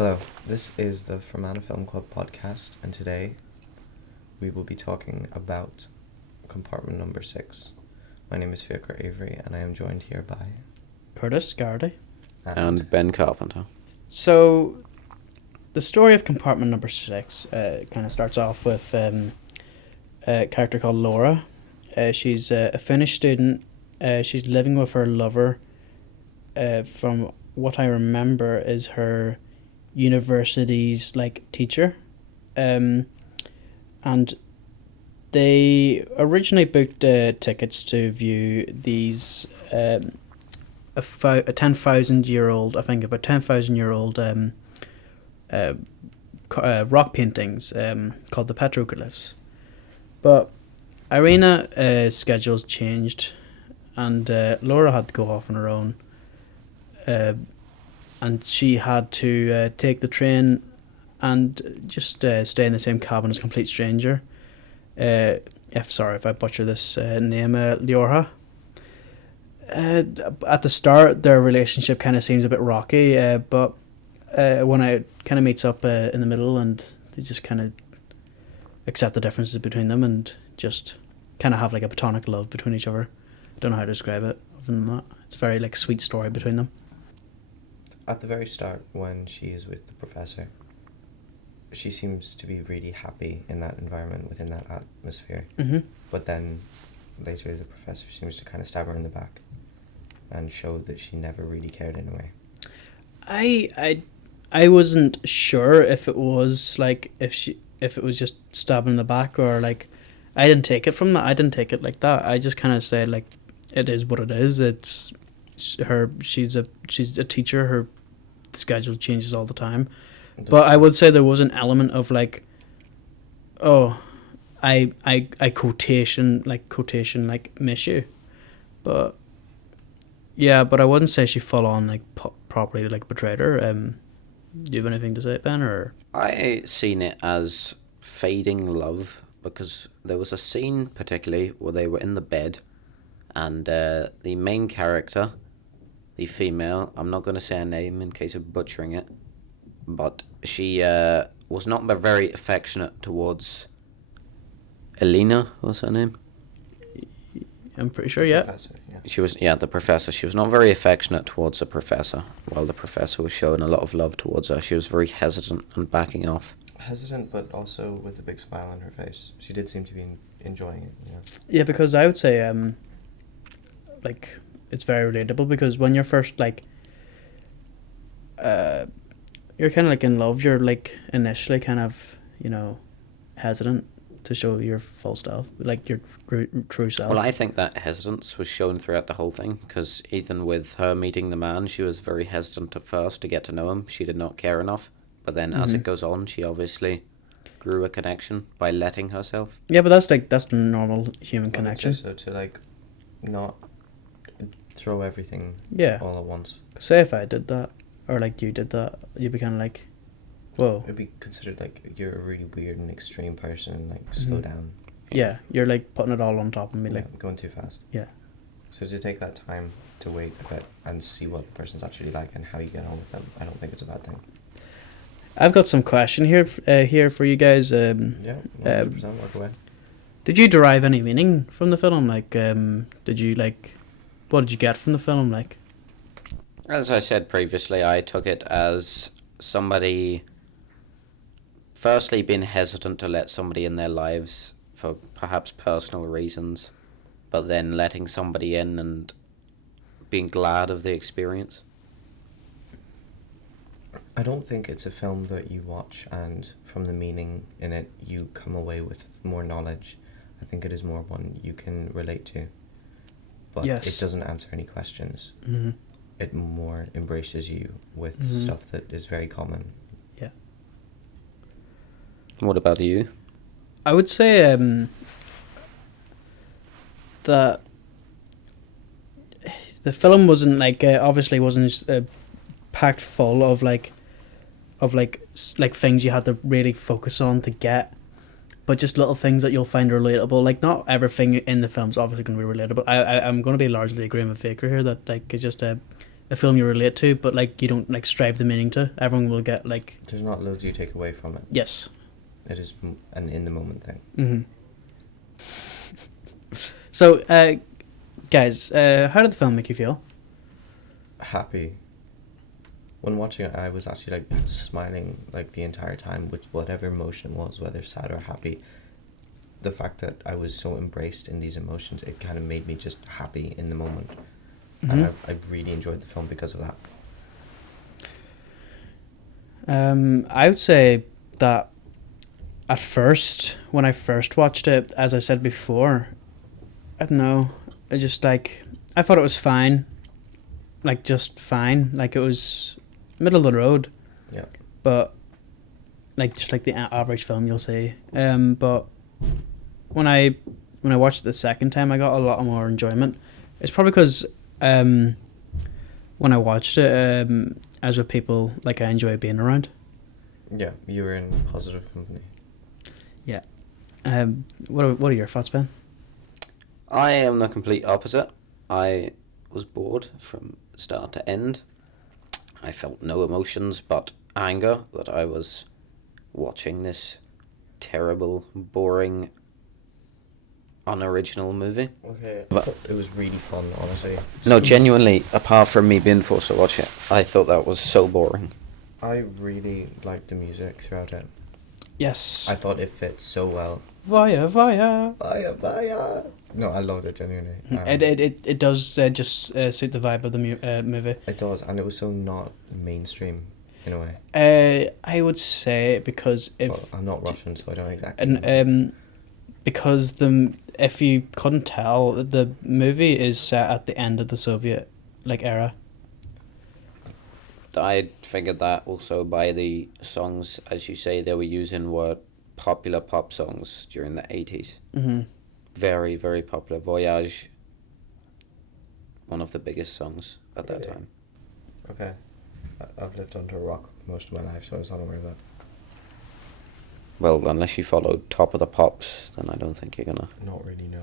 Hello, this is the Fermanagh Film Club podcast, and today we will be talking about Compartment number 6. My name is Fiacre Avery, and I am joined here by Curtis Garrity and Ben Carpenter. So, the story of Compartment number 6 kind of starts off with a character called Laura. She's a Finnish student. She's living with her lover. From what I remember, is her university's teacher. And they originally booked tickets to view these a 10,000-year-old, I think about 10,000-year-old rock paintings called the petroglyphs. But Irina's schedules changed, and Laura had to go off on her own. And she had to take the train and just stay in the same cabin as a complete stranger. If I butcher this name, Liorha. At the start, their relationship kind of seems a bit rocky, but when it kind of meets up in the middle, and they just kind of accept the differences between them and just kind of have a platonic love between each other. Don't know how to describe it other than that. It's a very sweet story between them. At the very start, when she is with the professor, she seems to be really happy in that environment, within that atmosphere. Mm-hmm. But then later the professor seems to kind of stab her in the back and show that she never really cared in a way. I wasn't sure if it was if it was just stabbing in the back, or I didn't take it from that. I didn't take it like that. I just kind of said it is what it is. It's her. She's a teacher. Her schedule changes all the time. But I would say there was an element of I quotation miss you, but yeah, but I wouldn't say she full on properly betrayed her. Do you have anything to say, Ben? Or I seen it as fading love, because there was a scene particularly where they were in the bed, and the main character, the female, I'm not going to say her name in case of butchering it, but she was not very affectionate towards Elena, was her name? I'm pretty sure, yeah. Professor, yeah. She was, the professor. She was not very affectionate towards the professor, while the professor was showing a lot of love towards her. She was very hesitant and backing off. Hesitant, but also with a big smile on her face. She did seem to be enjoying it, you know? Yeah, because I would say, it's very relatable, because when you're first, you're kind of in love, you're initially kind of, hesitant to show your full self, your true self. Well, I think that hesitance was shown throughout the whole thing, because even with her meeting the man, she was very hesitant at first to get to know him. She did not care enough. But then as it goes on, she obviously grew a connection by letting herself. Yeah, but that's the normal human connection. So to not throw everything all at once. Say if I did that, or you did that, you'd be kind of whoa. It'd be considered you're a really weird and extreme person, slow down. Yeah, you're putting it all on top of me, going too fast. Yeah. So to take that time to wait a bit and see what the person's actually like and how you get on with them, I don't think it's a bad thing. I've got some question here for you guys. 100%, walk away. Did you derive any meaning from the film? Did you what did you get from the film? As I said previously, I took it as somebody firstly being hesitant to let somebody in their lives for perhaps personal reasons, but then letting somebody in and being glad of the experience. I don't think it's a film that you watch and from the meaning in it you come away with more knowledge. I think it is more one you can relate to. But it doesn't answer any questions. Mm-hmm. It more embraces you with stuff that is very common. Yeah. What about you? I would say that the film wasn't obviously wasn't packed full of things you had to really focus on to get, but just little things that you'll find relatable. Not everything in the film's obviously going to be relatable. I'm going to be largely agreeing with Faker here that it's just a film you relate to, but like you don't like strive the meaning to. Everyone will get like. There's not loads you take away from it. Yes. It is an in the moment thing. So, guys, how did the film make you feel? Happy. When watching it, I was actually like smiling like the entire time with whatever emotion was, whether sad or happy. The fact that I was so embraced in these emotions, it kind of made me just happy in the moment. And I really enjoyed the film because of that. I would say that at first, when I first watched it, as I said before, I don't know, I just like, I thought it was fine. Like, just fine. Like, it was middle of the road. Yeah. But, like, just like the average film you'll see. But when I watched it the second time, I got a lot more enjoyment. It's probably because when I watched it, as with people like I enjoy being around. Yeah, you were in positive company. Yeah. What are your thoughts, Ben? I am the complete opposite. I was bored from start to end. I felt no emotions but anger that I was watching this terrible, boring, unoriginal movie. Okay. But it was really fun, honestly. no, genuinely, apart from me being forced to watch it, I thought that was so boring. I really liked the music throughout it. Yes. I thought it fit so well. Via. Vaya. No, I loved it genuinely. It does just suit the vibe of the movie. It does, and it was so not mainstream in a way. I would say because if I'm not Russian, so I don't exactly. and because if you couldn't tell, the movie is set at the end of the Soviet era. I figured that also by the songs, as you say, they were using were popular pop songs during the 80s. Mm-hmm. Very, very popular. Voyage, one of the biggest songs at that time. Okay. I've lived under a rock most of my life, so I was not aware of that. Well, unless you follow Top of the Pops, then I don't think you're gonna. Not really, no.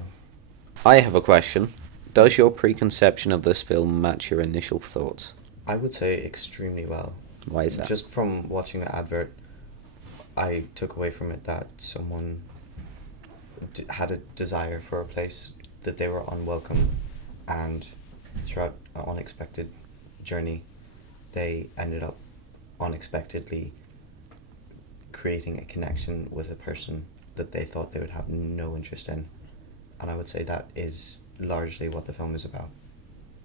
I have a question. Does your preconception of this film match your initial thoughts? I would say extremely well. Why is that? Just from watching the advert, I took away from it that someone had a desire for a place that they were unwelcome, and throughout an unexpected journey, they ended up unexpectedly creating a connection with a person that they thought they would have no interest in. And I would say that is largely what the film is about.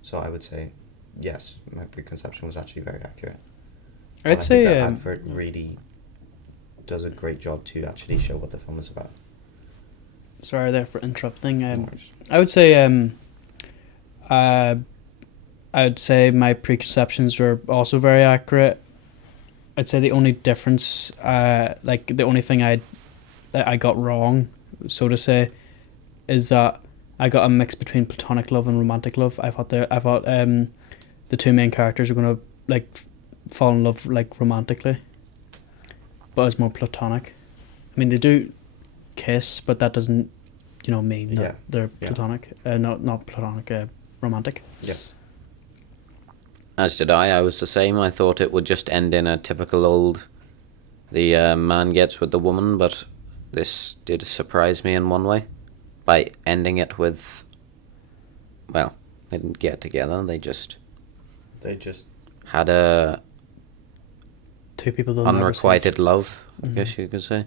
So I would say, yes, my preconception was actually very accurate. I'd say that advert really does a great job to actually show what the film is about. Sorry there for interrupting. No worries. I would say I would say my preconceptions were also very accurate. I'd say the only difference, the only thing that I got wrong, so to say, is that I got a mix between platonic love and romantic love. I thought the two main characters were gonna fall in love romantically, but it's more platonic. I mean, they do kiss, but that doesn't, mean that they're platonic. Not platonic. Romantic. Yes. As did I. I was the same. I thought it would just end in a typical the man gets with the woman, but this did surprise me in one way by ending it with, well, they didn't get together. They just had a two people that unrequited love, I guess you could say.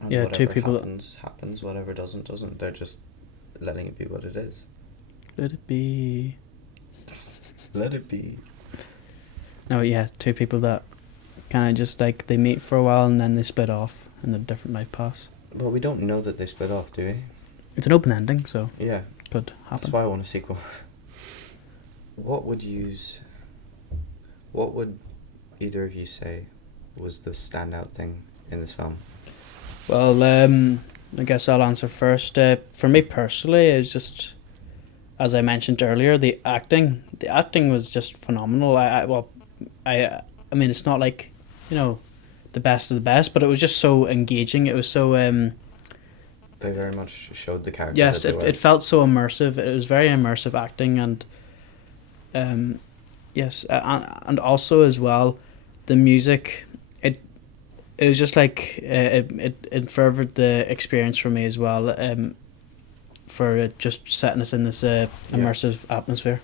And yeah, whatever two people happens. Whatever doesn't. They're just letting it be what it is. Let it be. Let it be. No, yeah, two people that kind of just they meet for a while and then they split off in a different life paths. Well, we don't know that they split off, do we? It's an open ending, so yeah, could happen. That's why I want a sequel. What would either of you say was the standout thing in this film? Well, I guess I'll answer first. For me personally, it was just, as I mentioned earlier, the acting. The acting was just phenomenal. I mean, it's not the best of the best, but it was just so engaging. It was so. They very much showed the character. Yes, it felt so immersive. It was very immersive acting, and Yes, and also as well, the music. It was just like it furthered the experience for me as well. For it just setting us in this immersive atmosphere.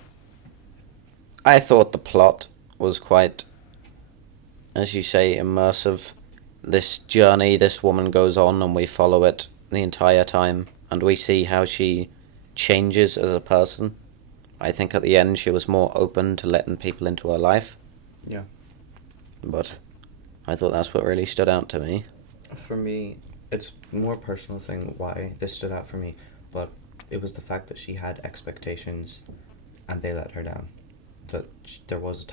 I thought the plot was quite, as you say, immersive. This journey this woman goes on, and we follow it the entire time, and we see how she changes as a person. I think at the end she was more open to letting people into her life. Yeah. But I thought that's what really stood out to me. For me, it's more personal thing why this stood out for me, but it was the fact that she had expectations and they let her down. That there was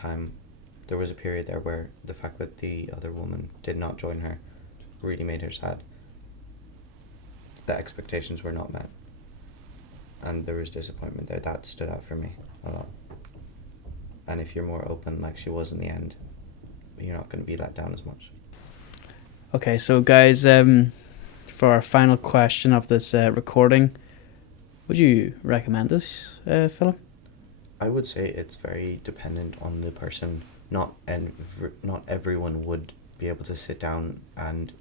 a period there where the fact that the other woman did not join her really made her sad. The expectations were not met. And there was disappointment there. That stood out for me a lot. And if you're more open like she was in the end, you're not going to be let down as much. Okay, so guys, for our final question of this recording, would you recommend this film? I would say it's very dependent on the person. Not everyone would be able to sit down and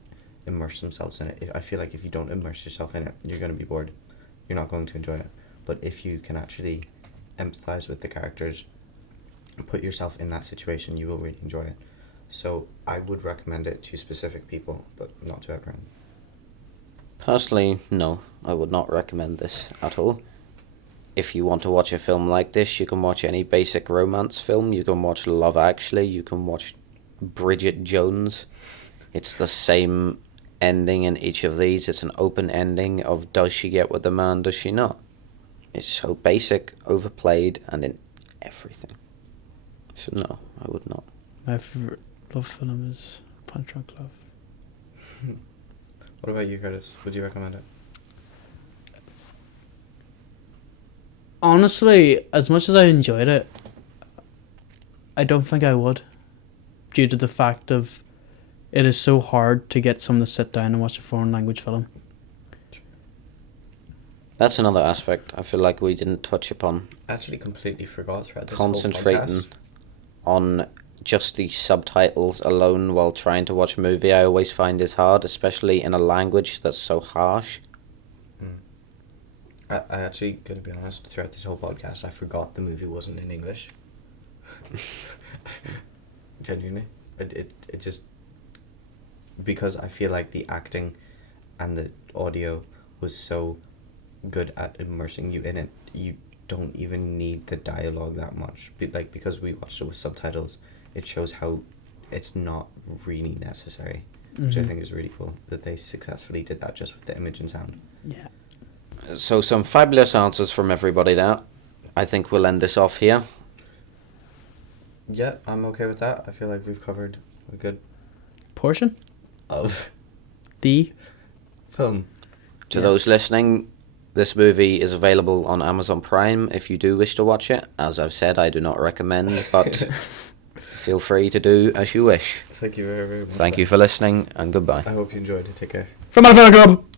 immerse themselves in it. I feel like if you don't immerse yourself in it, you're going to be bored. You're not going to enjoy it. But if you can actually empathize with the characters, put yourself in that situation, you will really enjoy it. So I would recommend it to specific people, but not to everyone. Personally, no, I would not recommend this at all. If you want to watch a film like this, you can watch any basic romance film. You can watch Love Actually. You can watch Bridget Jones. It's the same ending in each of these. It's an open ending of does she get with the man, does she not? It's so basic, overplayed, and in everything. So no, I would not. My favourite love film is Punch Drunk Love. What about you, Curtis? Would you recommend it? Honestly, as much as I enjoyed it, I don't think I would. Due to the fact of it is so hard to get someone to sit down and watch a foreign language film. That's another aspect I feel like we didn't touch upon. I actually completely forgot throughout this Concentrating whole podcast. On just the subtitles alone while trying to watch a movie, I always find is hard, especially in a language that's so harsh. I actually, gonna be honest, throughout this whole podcast, I forgot the movie wasn't in English. Genuinely. It just... Because I feel like the acting and the audio was so good at immersing you in it, you don't even need the dialogue that much. Because we watched it with subtitles, it shows how it's not really necessary, which I think is really cool, that they successfully did that just with the image and sound. Yeah. So some fabulous answers from everybody there. I think we'll end this off here. Yeah, I'm okay with that. I feel like we've covered a good Portion of the film. To those listening, this movie is available on Amazon Prime if you do wish to watch it. As I've said, I do not recommend, but feel free to do as you wish. Thank you very, very much. Thank you for listening, and goodbye. I hope you enjoyed it. Take care. From my Club.